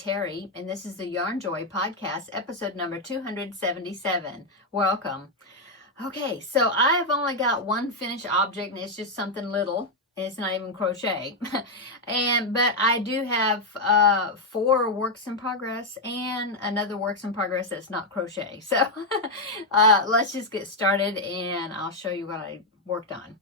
Terri, and this is the Yarnjoy podcast, episode number 277. Welcome. Okay, so I've only got one finished object, and it's just something little. It's not even crochet. But I do have 4 works in progress and another works in progress that's not crochet. So let's just get started, and I'll show you what I worked on.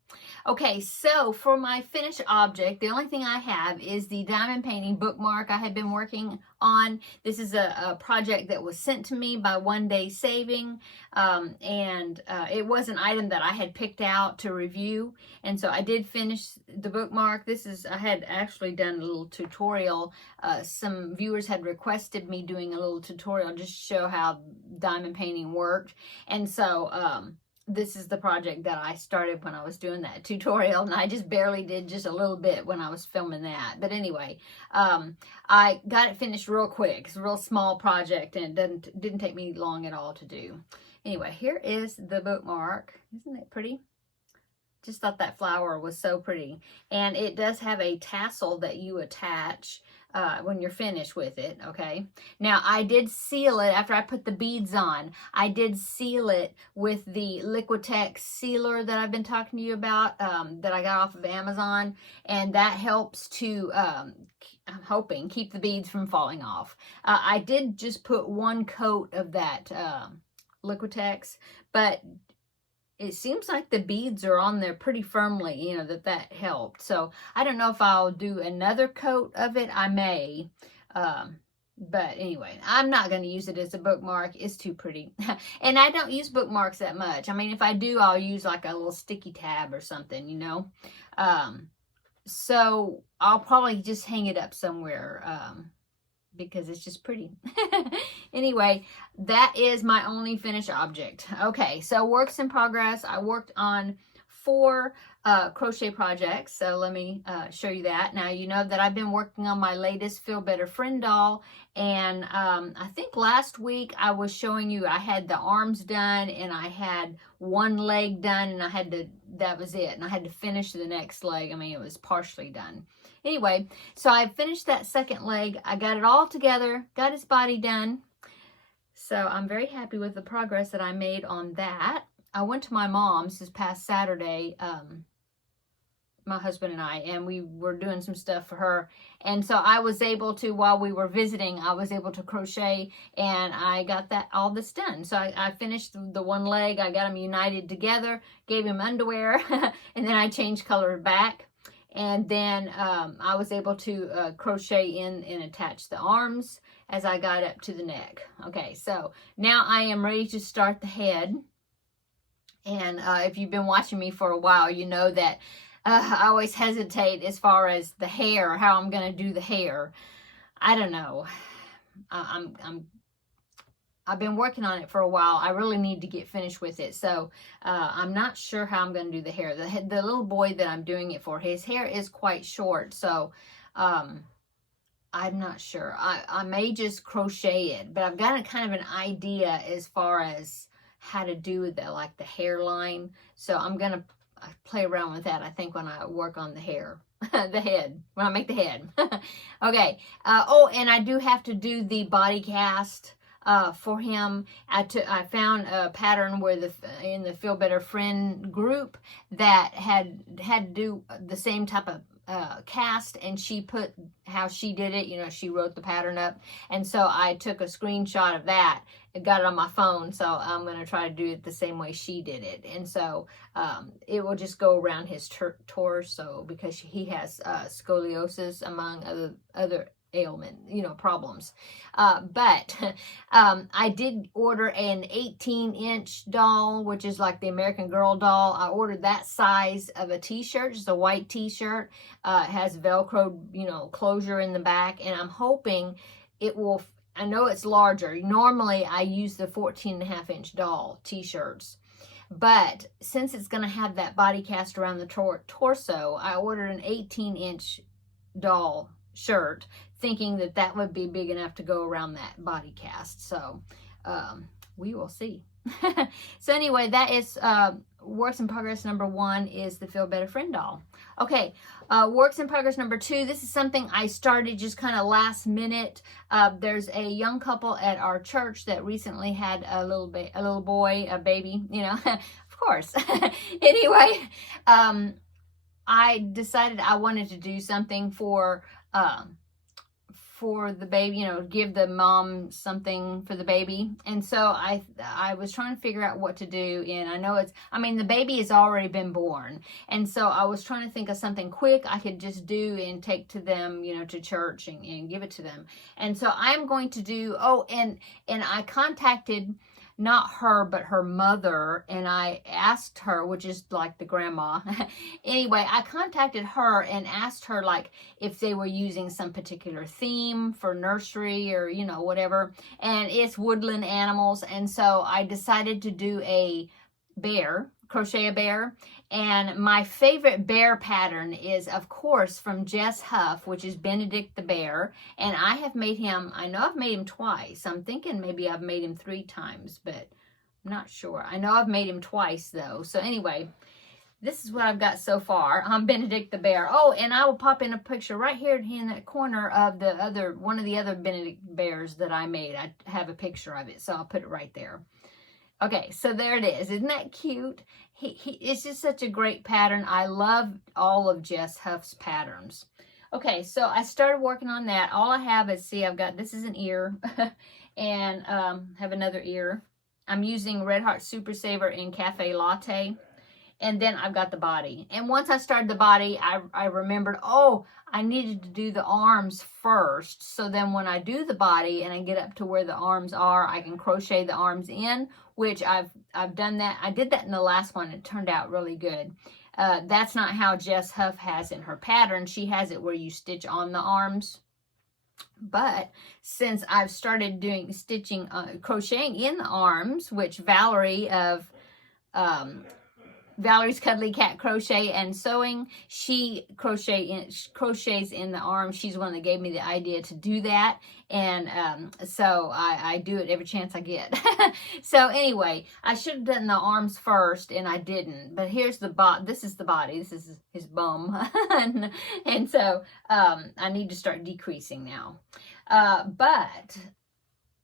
Okay, so for my finished object, the only thing I have is the diamond painting bookmark I had been working on. This is a project that was sent to me by One Day Saving, and it was an item that I had picked out to review, and so I did finish the bookmark. I had actually done a little tutorial. Some viewers had requested me doing a little tutorial just to show how diamond painting worked, and so this is the project that I started when I was doing that tutorial, and I just barely did just a little bit when I was filming that. But anyway, I got it finished real quick. It's a real small project, and it didn't take me long at all to do. Anyway, here is the bookmark. Isn't it pretty? Just thought that flower was so pretty. And it does have a tassel that you attach when you're finished with it, okay? Now, I did seal it after I put the beads on. I did seal it with the Liquitex Sealer that I've been talking to you about, that I got off of Amazon, and that helps to, I'm hoping, keep the beads from falling off. I did just put one coat of that Liquitex, but it seems like the beads are on there pretty firmly, you know, that helped. So I don't know if I'll do another coat of it. I may. But anyway, I'm not going to use it as a bookmark. It's too pretty. And I don't use bookmarks that much. I mean, if I do, I'll use like a little sticky tab or something, you know. So I'll probably just hang it up somewhere because it's just pretty. Anyway, that is my only finished object. Okay, so works in progress. I worked on 4 crochet projects, so let me show you that. Now, you know that I've been working on my latest Feel Better Friend doll, and I think last week I was showing you I had the arms done, and I had one leg done, and that was it, and I had to finish the next leg. I mean, it was partially done. Anyway, so I finished that second leg. I got it all together, got its body done. So I'm very happy with the progress that I made on that. I went to my mom's this past Saturday, my husband and I, and we were doing some stuff for her. And so I was able to, while we were visiting, I was able to crochet, and I got all this done. So I finished the one leg. I got them united together, gave him underwear, and then I changed color back. And then I was able to crochet in and attach the arms as I got up to the neck. Okay, so now I am ready to start the head. And if you've been watching me for a while, you know that I always hesitate as far as the hair, how I'm going to do the hair. I don't know. I've been working on it for a while. I really need to get finished with it. So I'm not sure how I'm going to do the hair. The little boy that I'm doing it for, his hair is quite short. So I'm not sure. I may just crochet it. But I've got a kind of an idea as far as how to do the hairline. So I'm going to play around with that, I think, when I work on the hair. The head. When I make the head. Okay. Oh, and I do have to do the body cast. For him, I found a pattern where in the Feel Better Friend group that had to do the same type of cast, and she put how she did it. You know, she wrote the pattern up, and so I took a screenshot of that and got it on my phone. So I'm going to try to do it the same way she did it, and so it will just go around his torso because he has scoliosis among other ailment, you know, problems. But I did order an 18-inch doll, which is like the American Girl doll. I ordered that size of a t-shirt, just a white t-shirt. It has Velcro, you know, closure in the back, and I'm hoping it will, I know it's larger. Normally I use the 14.5-inch doll t-shirts. But since it's going to have that body cast around the torso, I ordered an 18-inch doll shirt, thinking that would be big enough to go around that body cast. So we will see. So anyway, that is works in progress number 1 is the Feel Better Friend doll. Okay, works in progress number 2. This is something I started just kind of last minute. There's a young couple at our church that recently had a little boy, a baby, you know, of course. Anyway, I decided I wanted to do something for the baby, you know, give the mom something for the baby. And so I was trying to figure out what to do. And I know the baby has already been born. And so I was trying to think of something quick I could just do and take to them, you know, to church and give it to them. And so I'm going to do, and I contacted not her, but her mother, and I asked her, which is like the grandma. Anyway, I contacted her and asked her, like, if they were using some particular theme for nursery or, you know, whatever. And it's woodland animals. And so I decided to do a bear, crochet a bear. And my favorite bear pattern is, of course, from Jess Huff, which is Benedict the Bear. And I have made him, I know I've made him twice. I'm thinking maybe I've made him 3 times, but I'm not sure. I know I've made him twice, though. So anyway, this is what I've got so far on Benedict the Bear. Oh, and I will pop in a picture right here in that corner of one of the other Benedict bears that I made. I have a picture of it, so I'll put it right there. Okay, so there it is. Isn't that cute? It's just such a great pattern. I love all of Jess Huff's patterns. Okay, so I started working on that. All I have is, see, I've got, this is an ear, and have another ear. I'm using Red Heart Super Saver in Cafe Latte. And then I've got the body. And once I started the body, I remembered, I needed to do the arms first. So then when I do the body and I get up to where the arms are, I can crochet the arms in, which I've done that. I did that in the last one. It turned out really good. That's not how Jess Huff has in her pattern. She has it where you stitch on the arms. But since I've started doing crocheting in the arms, which Valerie of Valerie's Cuddly Cat Crochet and Sewing, she crochets in the arms. She's one that gave me the idea to do that. And so I do it every chance I get. So anyway, I should have done the arms first, and I didn't. But here's this is the body. This is his bum. and so I need to start decreasing now.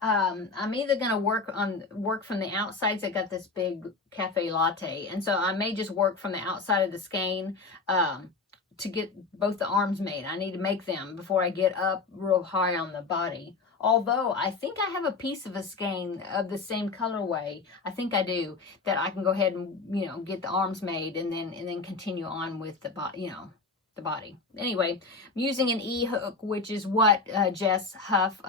I'm either going to work from the outside. So I got this big Cafe Latte. And so I may just work from the outside of the skein to get both the arms made. I need to make them before I get up real high on the body. Although I think I have a piece of a skein of the same colorway. I think I do, that I can go ahead and, you know, get the arms made and then continue on with the body, you know, the body. Anyway, I'm using an E-hook, which is what Jess Huff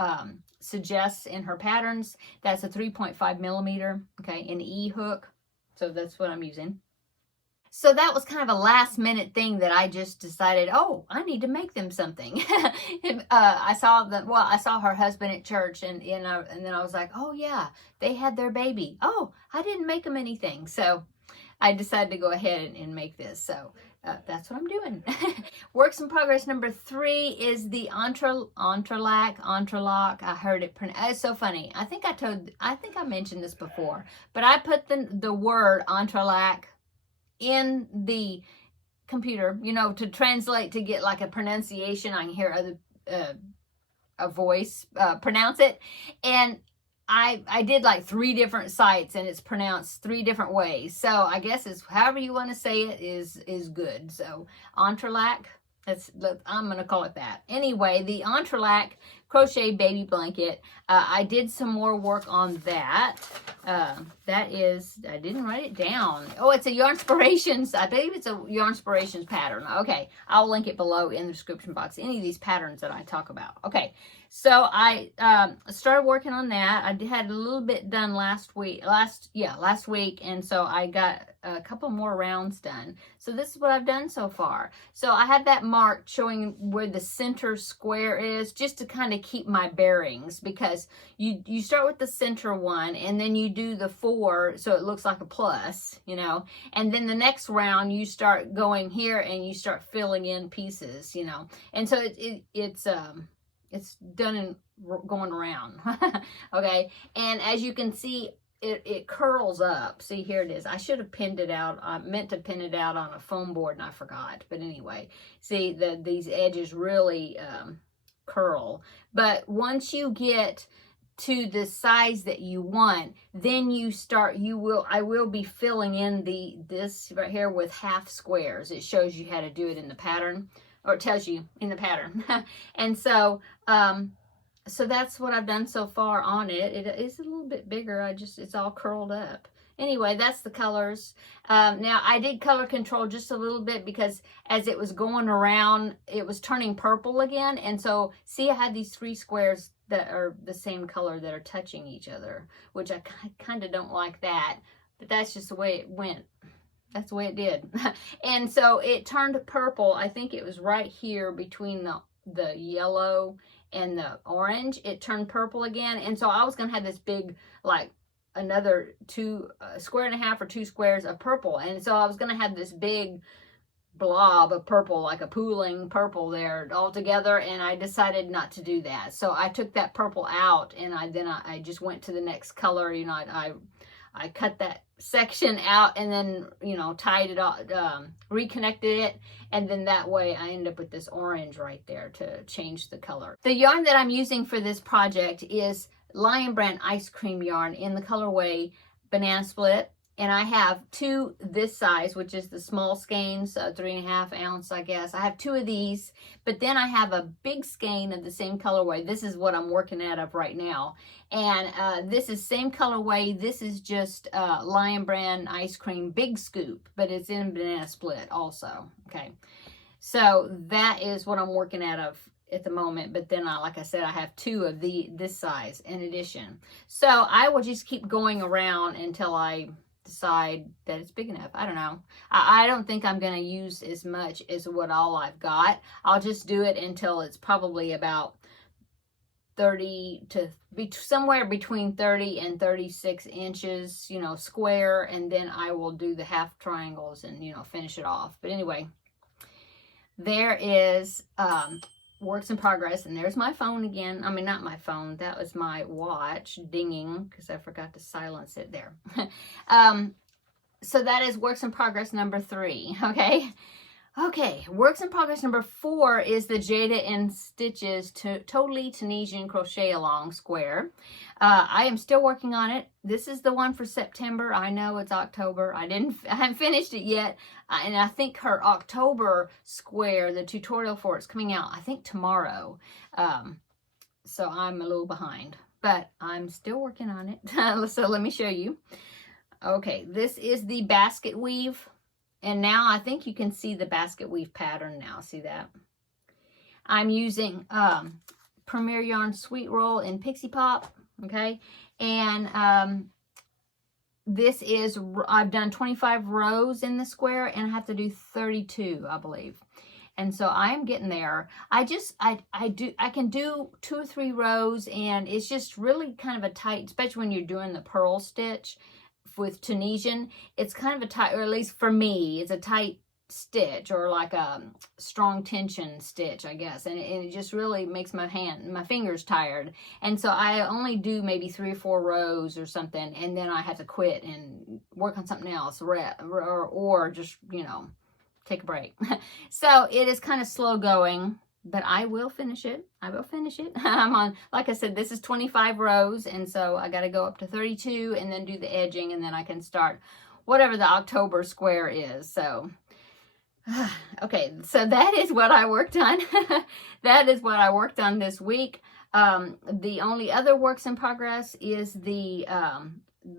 suggests in her patterns. That's a 3.5 millimeter, okay, an E-hook. So that's what I'm using. So that was kind of a last minute thing that I just decided, I need to make them something. I saw her husband at church, and then I was like, oh yeah, they had their baby. I didn't make them anything. So I decided to go ahead and make this. So that's what I'm doing. Works in progress number 3 is the Entrelac. I heard it pronounced. It's so funny. I think I mentioned this before, but I put the word Entrelac in the computer, you know, to translate, to get like a pronunciation. I can hear a voice pronounce it, and I did like 3 different sites, and it's pronounced 3 different ways. So I guess it's however you want to say it is good. So Entrelac, I'm going to call it that. Anyway, the Entrelac crochet baby blanket. I did some more work on that. That is, I didn't write it down. It's a Yarnspirations. I believe it's a Yarnspirations pattern. Okay, I'll link it below in the description box. Any of these patterns that I talk about. Okay, so I started working on that. I had a little bit done last week, and so I got a couple more rounds done. So this is what I've done so far. So I had that marked showing where the center square is, just to kind of keep my bearings, because you start with the center one, and then you do the 4 so it looks like a plus, you know, and then the next round you start going here and you start filling in pieces, you know, and so it's done in going around. Okay, and as you can see, it curls up. See, here it is. I should have pinned it out. I meant to pin it out on a foam board and I forgot. But anyway, see, these edges really curl. But once you get to the size that you want, then I will be filling in this right here with half squares. It shows you how to do it in the pattern, or it tells you in the pattern. And so so that's what I've done so far on it. It is a little bit bigger. It's all curled up. Anyway, that's the colors. Now, I did color control just a little bit because as it was going around, it was turning purple again. And so, see, I had these 3 squares that are the same color that are touching each other, which I kind of don't like that. But that's just the way it went. That's the way it did. And so it turned purple. I think it was right here between the yellow and the orange. It turned purple again. And so I was going to have this big, like, another 2 square and a half or 2 squares of purple. And so I was going to have this big blob of purple, like a pooling purple there all together, and I decided not to do that. So I took that purple out, and I just went to the next color. You know, I cut that section out and then, you know, tied it all, reconnected it, and then that way I end up with this orange right there to change the color. The yarn that I'm using for this project is Lion Brand ice cream yarn in the colorway Banana Split, and I have 2 this size, which is the small skeins, 3.5 ounce, I guess. I have 2 of these, but then I have a big skein of the same colorway. This is what I'm working out of right now, and this is same colorway. This is just Lion Brand ice cream big scoop, but it's in Banana Split also. Okay, so that is what I'm working out of at the moment, but then like I said, I have 2 of this size in addition. So I will just keep going around until I decide that it's big enough. I don't know. I don't think I'm going to use as much as what all I've got. I'll just do it until it's probably about 30 to be somewhere between 30 and 36 inches, you know, square, and then I will do the half triangles and, you know, finish it off. But anyway, there is works in progress, and there's my phone again. I mean, not my phone, that was my watch dinging because I forgot to silence it there. So that is works in progress number 3. Okay, works in progress number 4 is the Jada and Stitches Totally Tunisian Crochet Along Square. I am still working on it. This is the one for September. I know it's October. I haven't finished it yet. And I think her October square, the tutorial for it's coming out, I think tomorrow. So I'm a little behind, but I'm still working on it. So let me show you. Okay, this is the basket weave. And now I think you can see the basket weave pattern now. See that? I'm using Premier Yarn Sweet Roll in Pixie Pop. Okay. And this is, I've done 25 rows in the square, and I have to do 32, I believe. And so I'm getting there. I can do 2 or 3 rows, and it's just really kind of a tight, especially when you're doing the purl stitch with Tunisian, it's kind of a tight, or at least for me, it's a tight stitch, or like a strong tension stitch, I guess. And it just really makes my fingers tired. And so I only do maybe 3 or 4 rows or something, and then I have to quit and work on something else, or just, you know, take a break. So it is kind of slow going, but I will finish it. I will finish it. I'm on, like I said, this is 25 rows, and so I got to go up to 32 and then do the edging, and then I can start whatever the October square is. So, okay, so that is what I worked on. That is what I worked on this week. The only other works in progress is the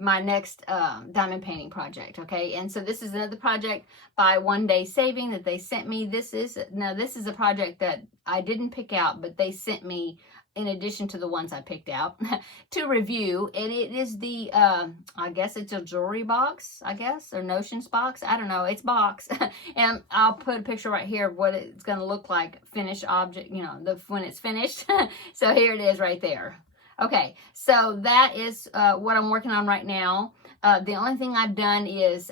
my next diamond painting project. Okay, and so this is another project by One Day Saving that they sent me. This is a project that I didn't pick out, but they sent me in addition to the ones I picked out to review. And it is the I guess it's a jewelry box, I guess, or notions box. I don't know, it's box. And I'll put a picture right here of what it's going to look like, finished object, you know, when it's finished. So here it is right there. Okay, so that is what I'm working on right now. The only thing I've done is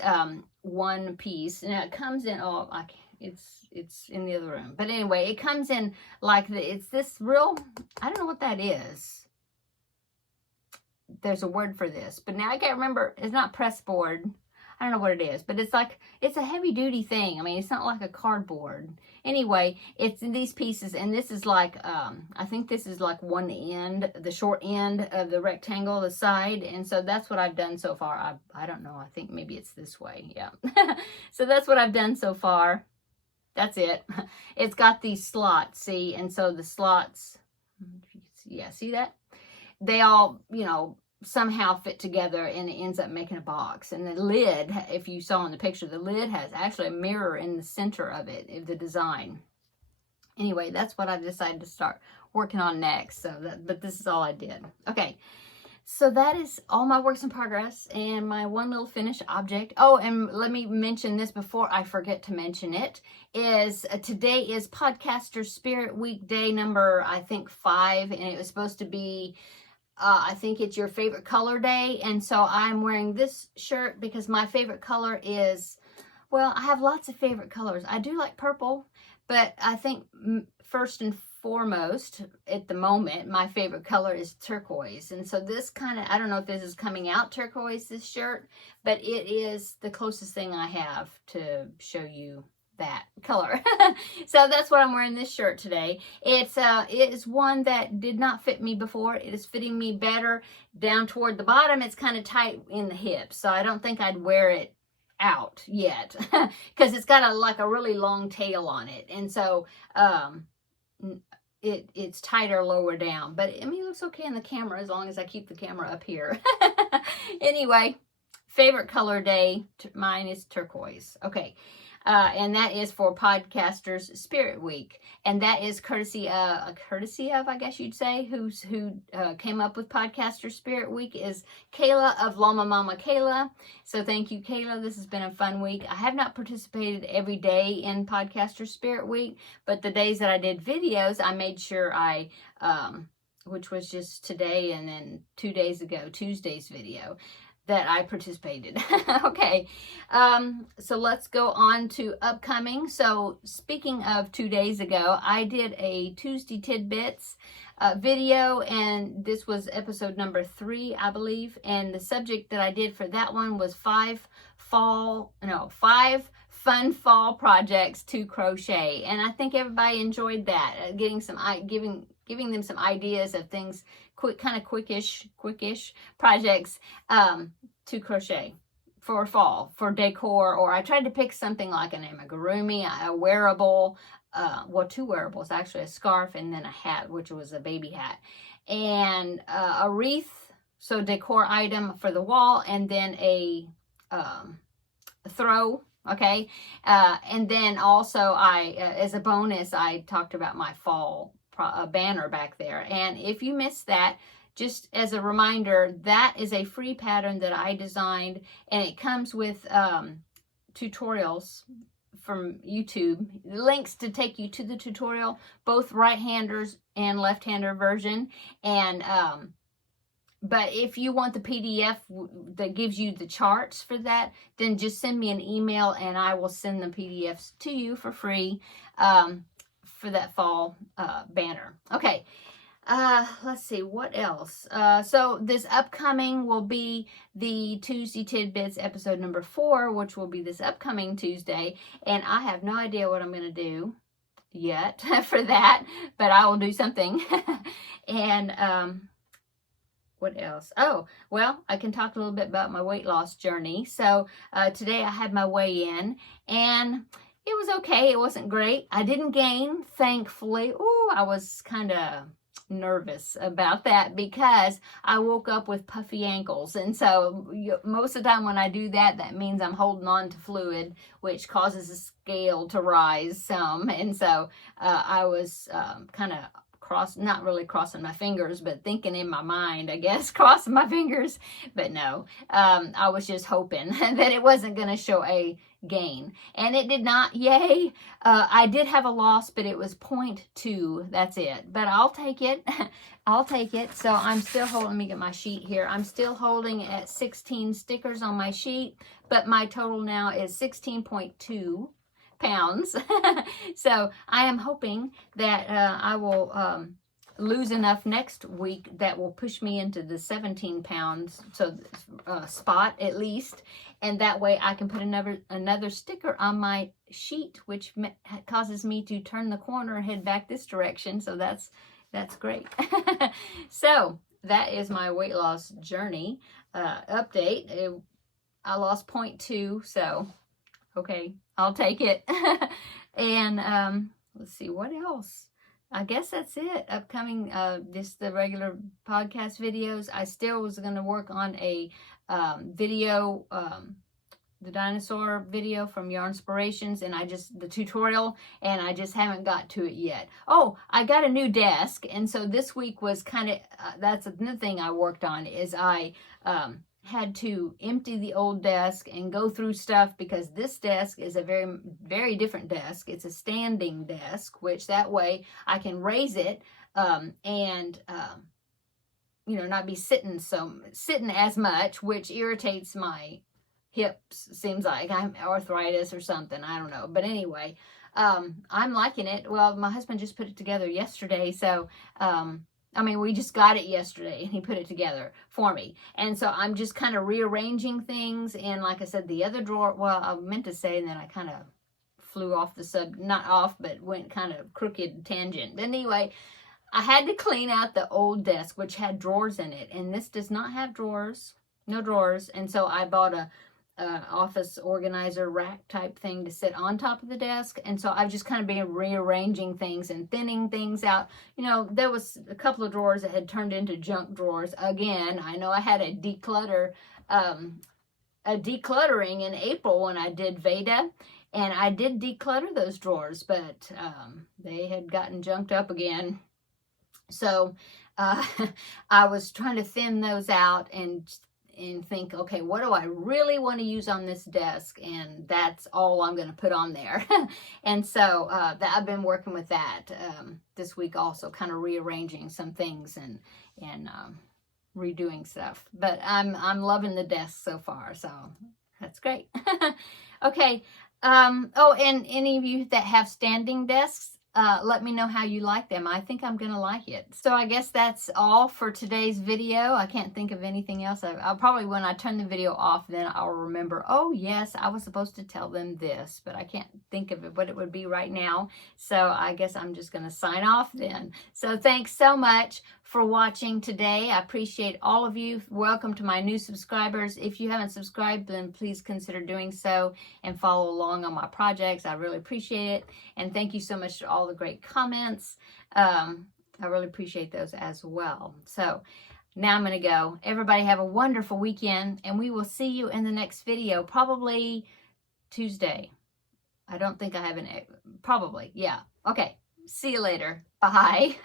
one piece. Now it comes in, it's in the other room. But anyway, it comes in like it's this real, I don't know what that is. there's a word for this, but now I can't remember. It's not press board. I don't know what it is, but it's like, it's a heavy duty thing. I mean, it's not like a cardboard. Anyway, it's in these pieces, and this is like, I think this is like one end, the short end of the rectangle, the side, and so that's what I've done so far. I don't know, I think maybe it's this way, yeah. So that's what I've done so far. That's it. It's got these slots, see, and so the slots, yeah, see that? They all, you know, somehow fit together, and it ends up making a box. And the lid, if you saw in the picture, the lid has actually a mirror in the center of it, the design. Anyway, that's what I decided to start working on next. So but this is all I did. Okay, so that is all my works in progress and my one little finished object. Oh, and let me mention this before I forget to mention it, is today is Podcaster Spirit Week day number, I think 5, and it was supposed to be I think it's your favorite color day, and so I'm wearing this shirt because my favorite color is, well, I have lots of favorite colors. I do like purple, but I think first and foremost at the moment, my favorite color is turquoise. And so this kind of, I don't know if this is coming out turquoise, this shirt, but it is the closest thing I have to show you that color. So that's what I'm wearing this shirt today. It is one that did not fit me before. It is fitting me better down toward the bottom. It's kind of tight in the hips, so I don't think I'd wear it out yet because it's got like a really long tail on it, and so it's tighter lower down, but I mean it looks okay in the camera as long as I keep the camera up here. Anyway, favorite color day, mine is turquoise. Okay. And that is for Podcasters Spirit Week, and that is courtesy of, I guess you'd say, who came up with Podcaster Spirit Week is Kayla of Llama Mama Kayla. So thank you, Kayla. This has been a fun week. I have not participated every day in Podcaster Spirit Week, but the days that I did videos, I made sure I, which was just today and then 2 days ago, Tuesday's video, that I participated. Okay, so let's go on to upcoming. So speaking of 2 days ago, I did a Tuesday Tidbits video, and this was episode number 3, I believe, and the subject that I did for that one was 5 fun fall projects to crochet, and I think everybody enjoyed that, giving them some ideas of things, quickish projects to crochet for fall, for decor. Or I tried to pick something like an amigurumi, a wearable, well, 2 wearables actually, a scarf and then a hat, which was a baby hat, and a wreath, so decor item for the wall, and then a throw. Okay, and then also as a bonus, I talked about my fall banner back there. And if you missed that, just as a reminder, that is a free pattern that I designed, and it comes with tutorials from YouTube, links to take you to the tutorial, both right-handers and left-hander version. And but if you want the PDF that gives you the charts for that, then just send me an email and I will send the PDFs to you for free for that fall banner. Okay, let's see, what else? So this upcoming will be the Tuesday Tidbits episode number 4, which will be this upcoming Tuesday, and I have no idea what I'm going to do yet for that, but I will do something. And what else? Oh, well, I can talk a little bit about my weight loss journey. So today I had my weigh-in, and it was okay. It wasn't great. I didn't gain, thankfully. Oh, I was kind of nervous about that because I woke up with puffy ankles, and so most of the time when I do that, that means I'm holding on to fluid, which causes the scale to rise some. And so I was kind of not really crossing my fingers, but thinking in my mind, I guess, crossing my fingers. But no, I was just hoping that it wasn't going to show a gain, and it did not. Yay. I did have a loss, but it was 0.2. That's it, but I'll take it. I'll take it. So I'm still holding, let me get my sheet here. I'm still holding at 16 stickers on my sheet, but my total now is 16.2 pounds. So I am hoping that I will lose enough next week that will push me into the 17 pounds spot at least, and that way I can put another sticker on my sheet, which causes me to turn the corner and head back this direction. So that's great. So that is my weight loss journey update. I lost 0.2, so okay, I'll take it. And let's see, what else? I guess that's it. Upcoming, just the regular podcast videos. I still was going to work on a video, the dinosaur video from Yarnspirations, and the tutorial, and I just haven't got to it yet. Oh, I got a new desk, and so this week was kind of, that's another thing I worked on, is I had to empty the old desk and go through stuff, because this desk is a very, very different desk. It's a standing desk, which that way I can raise it and you know, not be sitting as much, which irritates my hips. Seems like I'm arthritis or something. I don't know. But anyway, I'm liking it. Well, my husband just put it together yesterday, so I mean, we just got it yesterday, and he put it together for me. And so I'm just kind of rearranging things. And like I said, the other drawer, well, I meant to say, and then I kind of flew off not off, but went kind of crooked tangent. Anyway, I had to clean out the old desk, which had drawers in it. And this does not have drawers, no drawers. And so I bought a office organizer rack type thing to sit on top of the desk. And so I've just kind of been rearranging things and thinning things out. You know, there was a couple of drawers that had turned into junk drawers again. I know I had a decluttering in April when I did Veda, and I did declutter those drawers, but they had gotten junked up again. So I was trying to thin those out and think, okay, what do I really want to use on this desk? And that's all I'm going to put on there. And so I've been working with that this week also, kind of rearranging some things and redoing stuff. But I'm loving the desk so far, so that's great. Okay. Oh, and any of you that have standing desks, let me know how you like them. I think I'm gonna like it. So I guess that's all for today's video. I can't think of anything else. I'll probably, when I turn the video off, then I'll remember, oh yes, I was supposed to tell them this, but I can't think of what it would be right now. So I guess I'm just gonna sign off then. So thanks so much for watching today. I appreciate all of you. Welcome to my new subscribers. If you haven't subscribed, then please consider doing so and follow along on my projects. I really appreciate it. And thank you so much to all the great comments. I really appreciate those as well. So now I'm going to go. Everybody have a wonderful weekend, and we will see you in the next video, probably Tuesday. I don't think I have probably, yeah. Okay, see you later. Bye.